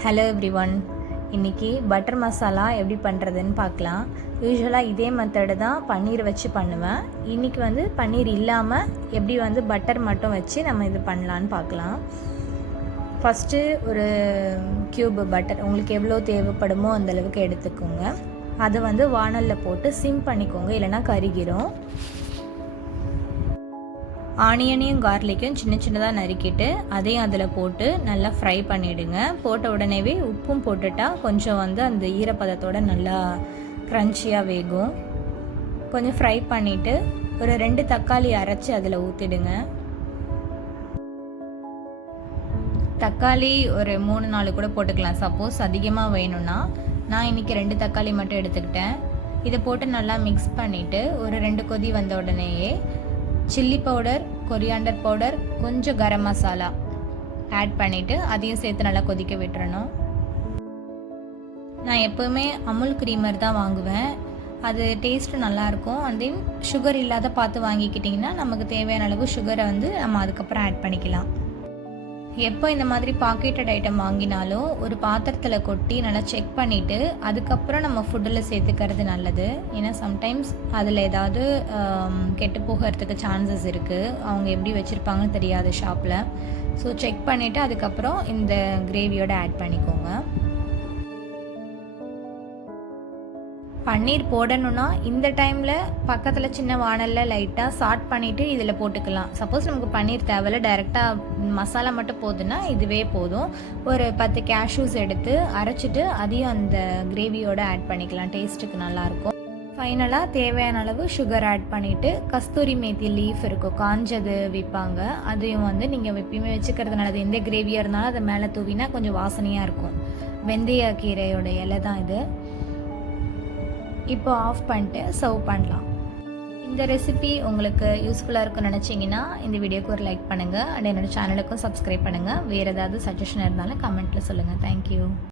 Hello everyone. இன்றைக்கி butter masala எப்படி பண்ணுறதுன்னு பார்க்கலாம். யூஸ்வலாக இதே மெத்தடு தான் பன்னீர் வச்சு பண்ணுவேன். இன்றைக்கி பன்னீர் இல்லாமல் எப்படி பட்டர் மட்டும் வச்சு நம்ம இது பண்ணலான்னு பார்க்கலாம். ஃபஸ்ட்டு ஒரு க்யூப் பட்டர் உங்களுக்கு எவ்வளோ தேவைப்படுமோ அந்தளவுக்கு எடுத்துக்கோங்க. அதை வானலில் போட்டு சிம் பண்ணிக்கோங்க, இல்லைனா கருகிரும். ஆனியனையும் கார்லிக்கும் சின்ன சின்னதாக நறுக்கிட்டு அதையும் அதில் போட்டு நல்லா ஃப்ரை பண்ணிவிடுங்க. போட்ட உடனேவே உப்பும் போட்டுட்டா கொஞ்சம் அந்த ஈரப்பதத்தோடு நல்லா க்ரன்ச்சியாக வேகும். கொஞ்சம் ஃப்ரை பண்ணிவிட்டு ஒரு 2 தக்காளி அரைச்சி அதில் ஊற்றிடுங்க. தக்காளி ஒரு 3-4 கூட போட்டுக்கலாம், சப்போஸ் அதிகமாக வேணும்னா. நான் இன்றைக்கி 2 தக்காளி மட்டும் எடுத்துக்கிட்டேன். இதை போட்டு நல்லா மிக்ஸ் பண்ணிவிட்டு ஒரு 2 கொதி வந்த உடனேயே சில்லி பவுடர், கொரியாண்டர் பவுடர், கொஞ்சம் கரம் மசாலா ஆட் பண்ணிவிட்டு அதையும் சேர்த்து நல்லா கொதிக்க விட்டுறணும். நான் எப்போவுமே அமுல் க்ரீமர் தான் வாங்குவேன். அது டேஸ்ட்டு நல்லாயிருக்கும். அண்ட் தென் சுகர் இல்லாத பார்த்து வாங்கிக்கிட்டிங்கன்னா நமக்கு தேவையான அளவு சுகரை நம்ம அதுக்கப்புறம் ஆட் பண்ணிக்கலாம். எப்போ இந்த மாதிரி பாக்கெட்டட் ஐட்டம் வாங்கினாலும் ஒரு பாத்திரத்தில் கொட்டி நல்லா செக் பண்ணிவிட்டு அதுக்கப்புறம் நம்ம ஃபுட்டில் சேர்த்துக்கிறது நல்லது. ஏன்னா சம்டைம்ஸ் அதில் ஏதாவது கெட்டு போகிறதுக்கு சான்சஸ் இருக்குது. அவங்க எப்படி வச்சுருப்பாங்கன்னு தெரியாது ஷாப்பில். ஸோ செக் பண்ணிவிட்டு அதுக்கப்புறம் இந்த கிரேவியோடு ஆட் பண்ணிக்கோங்க. பன்னீர் போடணுன்னா இந்த டைமில் பக்கத்தில் சின்ன வானலில் லைட்டாக சாட் பண்ணிவிட்டு இதில் போட்டுக்கலாம். சப்போஸ் நமக்கு பன்னீர் தேவையில்ல, டைரெக்டாக மசாலா மட்டும் போதுன்னா இதுவே போதும். ஒரு 10 கேஷ்யூஸ் எடுத்து அரைச்சிட்டு அதையும் அந்த கிரேவியோடு ஆட் பண்ணிக்கலாம். டேஸ்ட்டுக்கு நல்லாயிருக்கும். ஃபைனலாக தேவையான அளவு சுகர் ஆட் பண்ணிவிட்டு கஸ்தூரி மேத்தி லீஃப் இருக்கும், காஞ்சது விற்பாங்க. அதையும் நீங்கள் எப்பயுமே வச்சுக்கிறது நல்லது. எந்த கிரேவியாக இருந்தாலும் அதை மேலே தூவினா கொஞ்சம் வாசனையாக இருக்கும். வெந்தய கீரையோட இலை தான் இது. இப்போ ஆஃப் பண்ணிட்டு சர்வ் பண்ணலாம். இந்த ரெசிபி உங்களுக்கு யூஸ்ஃபுல்லாக இருக்குன்னு நினச்சிங்கன்னா இந்த வீடியோக்கு ஒரு லைக் பண்ணுங்கள். அண்ட் என்னோடய சேனலுக்கும் சப்ஸ்கிரைப் பண்ணுங்கள். வேறு ஏதாவது சஜஷன் இருந்தாலும் கமெண்ட்டில் சொல்லுங்கள். தேங்க்யூ.